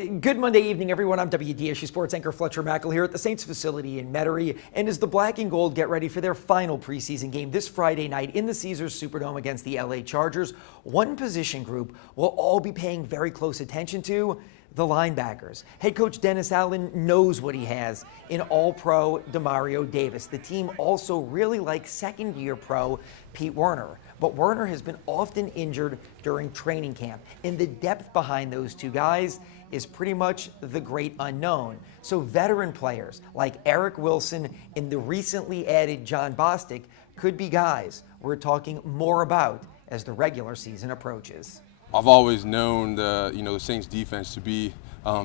Good Monday evening, everyone. I'm WDSU Sports anchor Fletcher Mackel here at the Saints facility in Metairie. And as the Black and Gold get ready for their final preseason game this Friday night in the Caesars Superdome against the LA Chargers, one position group we'll all be paying very close attention to: the linebackers. Head coach Dennis Allen knows what he has in All-Pro Demario Davis. The team also really likes second-year pro Pete Werner. But Werner has been often injured during training camp, and the depth behind those two guys is pretty much the great unknown. So veteran players like Eric Wilson and the recently added Jon Bostic could be guys we're talking more about as the regular season approaches. I've always known the Saints defense to be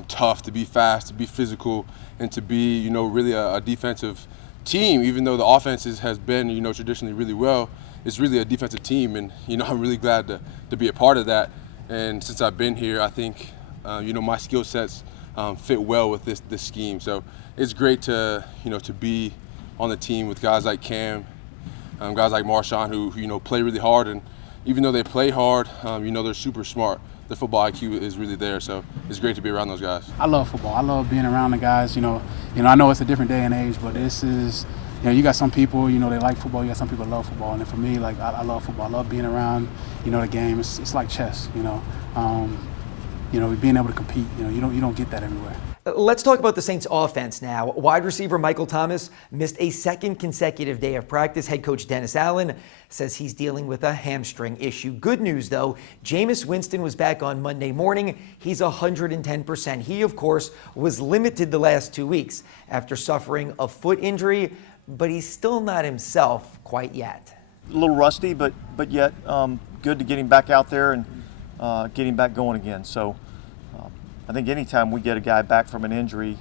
tough, to be fast, to be physical, and to be really a defensive team. Even though the offense has been traditionally really well, it's really a defensive team, and I'm really glad to be a part of that. And since I've been here, I think my skill sets fit well with this scheme. So it's great to to be on the team with guys like Cam, guys like Marshawn who play really hard, and even though they play hard, they're super smart. The football IQ is really there, so it's great to be around those guys. I love football. I love being around the guys. I know it's a different day and age, but this is, you got some people, they like football. You got some people that love football, and for me, I love football. I love being around, the game. It's like chess, being able to compete. You don't get that everywhere. Let's talk about the Saints offense now. Wide receiver Michael Thomas missed a second consecutive day of practice. Head coach Dennis Allen says he's dealing with a hamstring issue. Good news, though, Jameis Winston was back on Monday morning. He's 110%. He, of course, was limited the last 2 weeks after suffering a foot injury, but he's still not himself quite yet. A little rusty, but yet good to get him back out there and get him back going again. So I think anytime we get a guy back from an injury,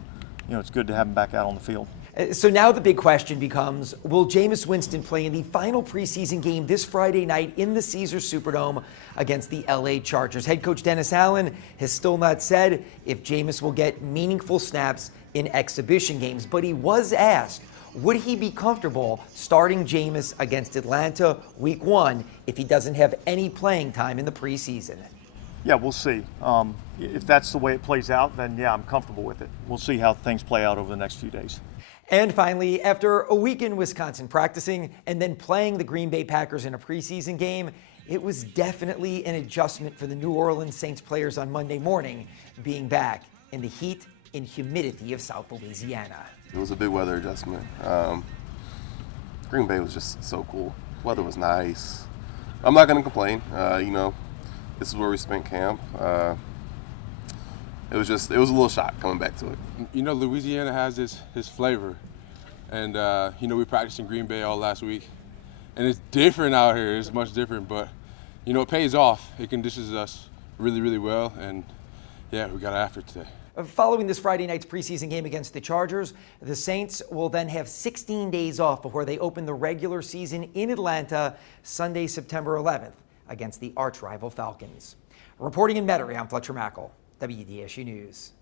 it's good to have him back out on the field. So now the big question becomes, will Jameis Winston play in the final preseason game this Friday night in the Caesars Superdome against the LA Chargers? Head coach Dennis Allen has still not said if Jameis will get meaningful snaps in exhibition games, but he was asked, would he be comfortable starting Jameis against Atlanta week 1 if he doesn't have any playing time in the preseason? Yeah, we'll see. If that's the way it plays out, then yeah, I'm comfortable with it. We'll see how things play out over the next few days. And finally, after a week in Wisconsin practicing and then playing the Green Bay Packers in a preseason game, it was definitely an adjustment for the New Orleans Saints players on Monday morning, being back in the heat and humidity of South Louisiana. It was a big weather adjustment. Green Bay was just so cool. Weather was nice. I'm not going to complain. This is where we spent camp. It was a little shock coming back to it. Louisiana has his flavor, and we practiced in Green Bay all last week, and it's different out here. It's much different, but it pays off. It conditions us really, really well, and yeah, we got after it today. Following this Friday night's preseason game against the Chargers, the Saints will then have 16 days off before they open the regular season in Atlanta Sunday, September 11th against the arch-rival Falcons. Reporting in Metairie, I'm Fletcher Mackel, WDSU News.